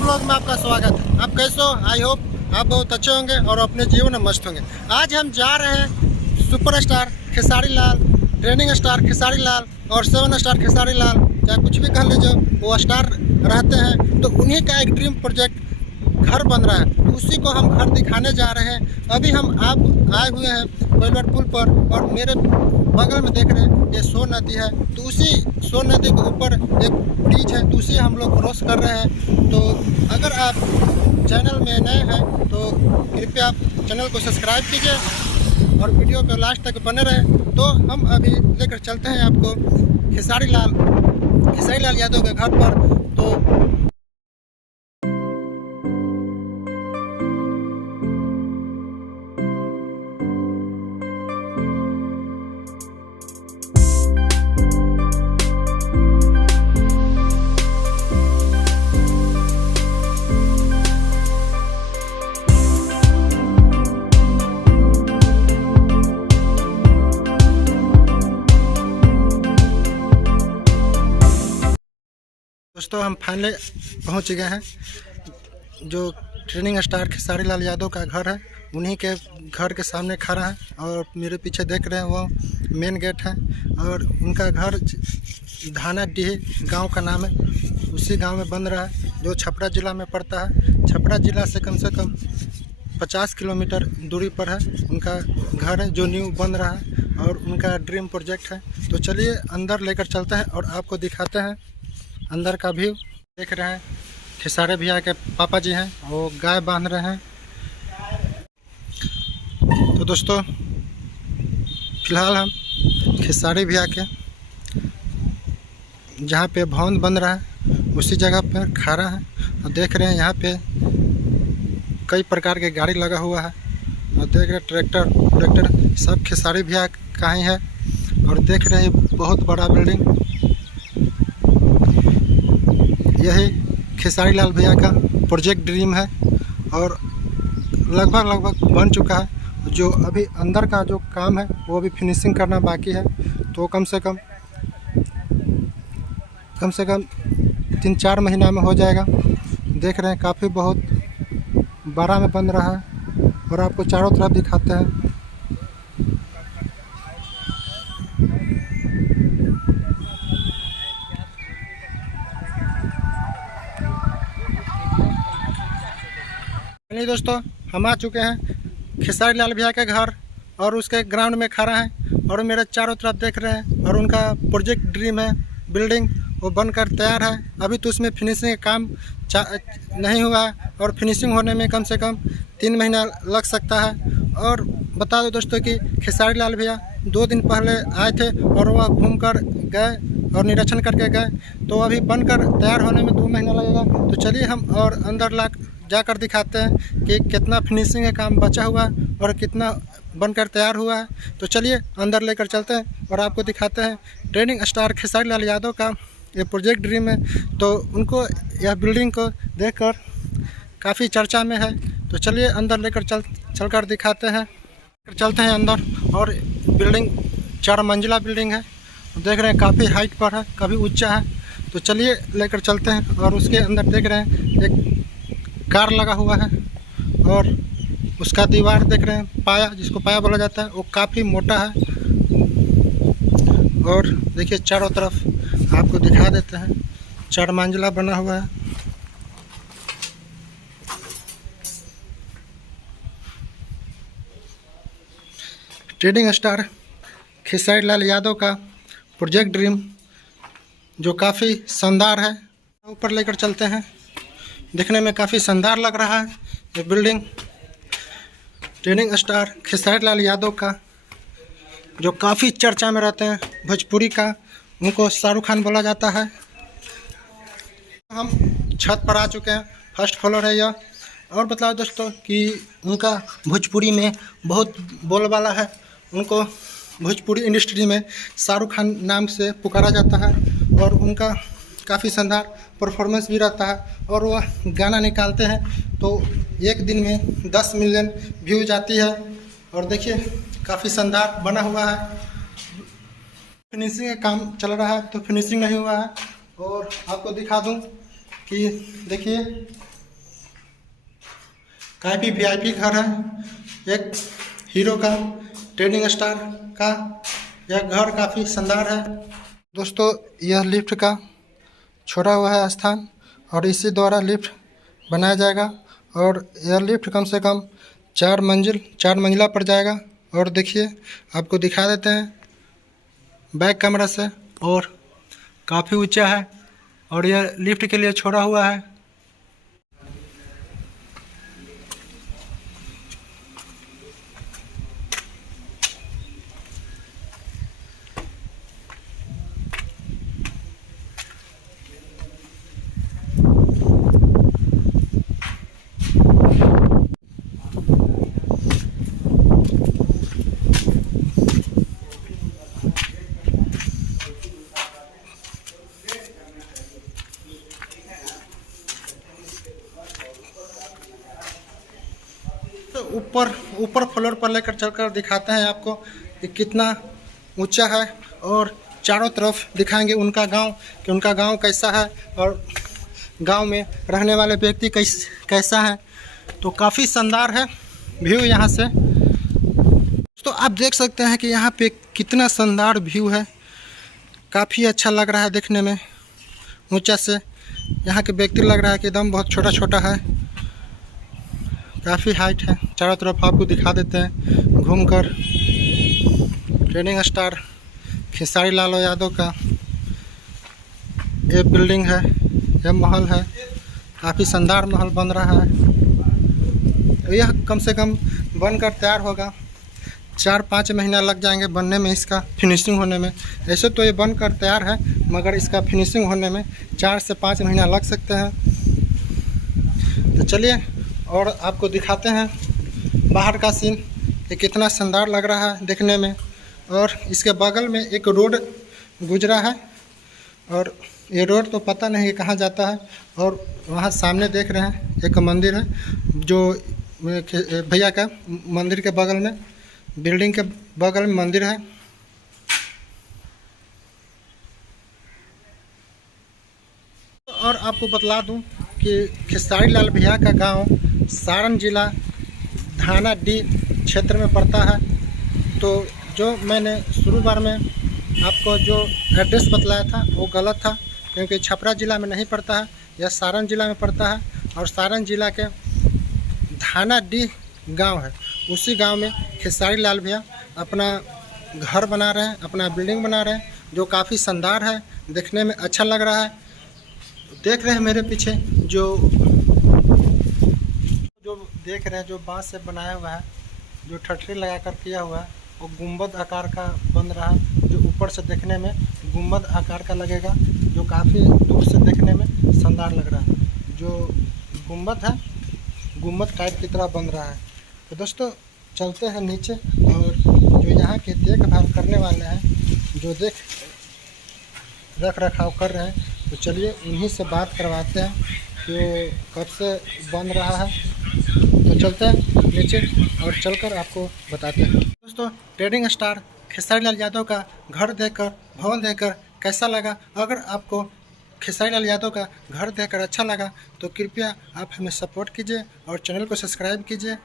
Blog में आपका स्वागत है। आप कैसे हो? आई होप आप बहुत अच्छे होंगे और अपने जीवन में मस्त होंगे। आज हम जा रहे हैं superstar Khesari Lal, training star Khesari Lal और 7 स्टार खेसारी लाल, चाहे कुछ भी कह लीजिए, वो स्टार रहते हैं। तो उन्हीं का एक ड्रीम प्रोजेक्ट घर बन रहा है, तो उसी को हम घर दिखाने जा रहे हैं। अभी हम आप आए हुए हैं कोयलवर पुल पर और मेरे बगल में देख रहे हैं ये सोन नदी है। तो उसी सोन नदी के ऊपर एक ब्रिज है, तो उसी हम लोग क्रॉस कर रहे हैं। तो अगर आप चैनल में नए हैं तो कृपया आप चैनल को सब्सक्राइब कीजिए और वीडियो पे लास्ट तक बने रहें। तो हम अभी लेकर चलते हैं आपको खेसारी लाल यादव के घर पर। तो दोस्तों हम फाइनली पहुंच गए हैं। जो ट्रेनिंग स्टार खेसारी लाल यादव का घर है, उन्हीं के घर के सामने खड़ा है और मेरे पीछे देख रहे हैं वो मेन गेट है। और उनका घर धानाडीह गांव का नाम है, उसी गांव में बन रहा है जो छपरा ज़िला में पड़ता है। छपरा ज़िला से कम 50 किलोमीटर दूरी पर है उनका घर है जो न्यू बन रहा है और उनका ड्रीम प्रोजेक्ट है। तो चलिए अंदर लेकर चलते हैं और आपको दिखाते हैं अंदर का व्यू। देख रहे हैं खेसारी भैया के पापा जी हैं, वो गाय बांध रहे हैं। तो दोस्तों फिलहाल हम खेसारी भैया के जहाँ पे भवन बन रहा है उसी जगह पर खड़ा है और देख रहे हैं यहाँ पे कई प्रकार के गाड़ी लगा हुआ है और देख रहे हैं ट्रैक्टर सब खेसारी भैया का ही है। और देख रहे हैं बहुत बड़ा बिल्डिंग, यही खेसारी लाल भैया का प्रोजेक्ट ड्रीम है और लगभग बन चुका है। जो अभी अंदर का जो काम है वो अभी फिनिशिंग करना बाकी है। तो कम से कम 3-4 महीना में हो जाएगा। देख रहे हैं काफ़ी बहुत बड़ा में बन रहा है और आपको चारों तरफ दिखाते हैं। दोस्तों हम आ चुके हैं खेसारी लाल भैया के घर और उसके ग्राउंड में खड़ा हैं और मेरे चारों तरफ देख रहे हैं। और उनका प्रोजेक्ट ड्रीम है बिल्डिंग, वो बनकर तैयार है। अभी तो उसमें फिनिशिंग का काम नहीं हुआ है और फिनिशिंग होने में कम से कम 3 महीना लग सकता है। और बता दो दोस्तों कि खेसारी लाल भैया 2 दिन पहले आए थे और वह घूम कर गए और निरीक्षण करके गए। तो अभी बनकर तैयार होने में 2 महीना लगेगा। तो चलिए हम और अंदर जाकर दिखाते हैं कि कितना फिनिशिंग का काम बचा हुआ है और कितना बनकर तैयार हुआ है। तो चलिए अंदर लेकर चलते हैं और आपको दिखाते हैं ट्रेनिंग स्टार खेसारी लाल यादव का ये प्रोजेक्ट ड्रीम है। तो उनको यह बिल्डिंग को देखकर काफ़ी चर्चा में है। तो चलिए अंदर लेकर चलकर दिखाते हैं। चलते हैं अंदर और बिल्डिंग 4 मंजिला बिल्डिंग है। देख रहे हैं काफ़ी हाइट पर है, काफ़ी ऊंचा है। तो चलिए लेकर चलते हैं और उसके अंदर देख रहे हैं एक कार लगा हुआ है और उसका दीवार देख रहे हैं, पाया जिसको पाया बोला जाता है, वो काफ़ी मोटा है। और देखिए चारों तरफ आपको दिखा देते हैं, 4 मंजिला बना हुआ है। ट्रेनिंग स्टार खेसारी लाल यादव का प्रोजेक्ट ड्रीम जो काफ़ी शानदार है। ऊपर लेकर चलते हैं, देखने में काफ़ी शानदार लग रहा है ये building. Training star Khesari Lal Yadav का जो काफ़ी चर्चा में रहते हैं, भोजपुरी का उनको शाहरुख खान बोला जाता है। हम छत पर आ चुके हैं, फर्स्ट फ्लोर है यह। और बताओ दोस्तों कि उनका भोजपुरी में बहुत बोलबाला है। उनको भोजपुरी इंडस्ट्री में शाहरुख खान नाम से पुकारा जाता है और उनका काफ़ी शानदार परफॉर्मेंस भी रहता है। और वह गाना निकालते हैं तो एक दिन में 10 मिलियन व्यूज आती है। और देखिए काफ़ी शानदार बना हुआ है। फिनिशिंग का काम चल रहा है तो फिनिशिंग नहीं हुआ है। और आपको दिखा दूं कि देखिए काफ़ी वीआईपी घर है, एक हीरो का, ट्रेनिंग स्टार का। यह घर काफ़ी शानदार है। दोस्तों यह लिफ्ट का छोड़ा हुआ है स्थान और इसी द्वारा लिफ्ट बनाया जाएगा और यह लिफ्ट कम से कम 4 मंजिला पर जाएगा। और देखिए आपको दिखा देते हैं बैक कैमरा से, और काफ़ी ऊंचा है और यह लिफ्ट के लिए छोड़ा हुआ है। तो ऊपर फ्लोर पर लेकर चलकर दिखाते हैं आपको कि कितना ऊंचा है, और चारों तरफ दिखाएंगे उनका गांव कि उनका गांव कैसा है और गांव में रहने वाले व्यक्ति कैसा है। तो काफ़ी शानदार है व्यू यहाँ से। तो आप देख सकते हैं कि यहाँ पे कितना शानदार व्यू है, काफ़ी अच्छा लग रहा है देखने में। ऊंचा से यहाँ के व्यक्ति लग रहा है कि एकदम बहुत छोटा छोटा है, काफ़ी हाइट है। चारों तरफ आपको दिखा देते हैं घूमकर। ट्रेनिंग स्टार खेसारी लाल यादव का ये बिल्डिंग है, यह महल है, काफ़ी शानदार महल बन रहा है। तो यह कम से कम बनकर तैयार होगा 4-5 महीना लग जाएंगे बनने में, इसका फिनिशिंग होने में। ऐसे तो ये बनकर तैयार है, मगर इसका फिनिशिंग होने में 4 से 5 महीना लग सकते हैं। तो चलिए और आपको दिखाते हैं बाहर का सीन, ये कितना शानदार लग रहा है देखने में। और इसके बगल में एक रोड गुजरा है, और ये रोड तो पता नहीं कहाँ जाता है। और वहाँ सामने देख रहे हैं एक मंदिर है, जो भैया का मंदिर के बगल में, बिल्डिंग के बगल में मंदिर है। और आपको बतला दूं कि खेसारी लाल भैया का गांव सारण जिला धाना डी क्षेत्र में पड़ता है। तो जो मैंने शुरू बार में आपको जो एड्रेस बतलाया था वो गलत था, क्योंकि छपरा ज़िला में नहीं पड़ता है, यह सारण जिला में पड़ता है। और सारण जिला के धाना डी गांव है, उसी गांव में खेसारी लाल भैया अपना घर बना रहे हैं, अपना बिल्डिंग बना रहे हैं, जो काफ़ी शानदार है, देखने में अच्छा लग रहा है। देख रहे हैं मेरे पीछे जो देख रहे हैं, जो बांस से बनाया हुआ है, जो ठठरी लगा कर किया हुआ है, वो गुंबद आकार का बन रहा है, जो ऊपर से देखने में गुंबद आकार का लगेगा, जो काफ़ी दूर से देखने में शानदार लग रहा है। जो गुंबद है, गुंबद टाइप की तरह बन रहा है। तो दोस्तों चलते हैं नीचे, और जो यहाँ के देखभाल करने वाले हैं, जो रख रखाव कर रहे हैं, तो चलिए उन्हीं से बात करवाते हैं कि कब से बन रहा है। तो चलते हैं नीचे और चलकर आपको बताते हैं। दोस्तों ट्रेनिंग स्टार खेसारी लाल यादव का घर देखकर, भवन देखकर कैसा लगा? अगर आपको खेसारी लाल यादव का घर देखकर अच्छा लगा तो कृपया आप हमें सपोर्ट कीजिए और चैनल को सब्सक्राइब कीजिए।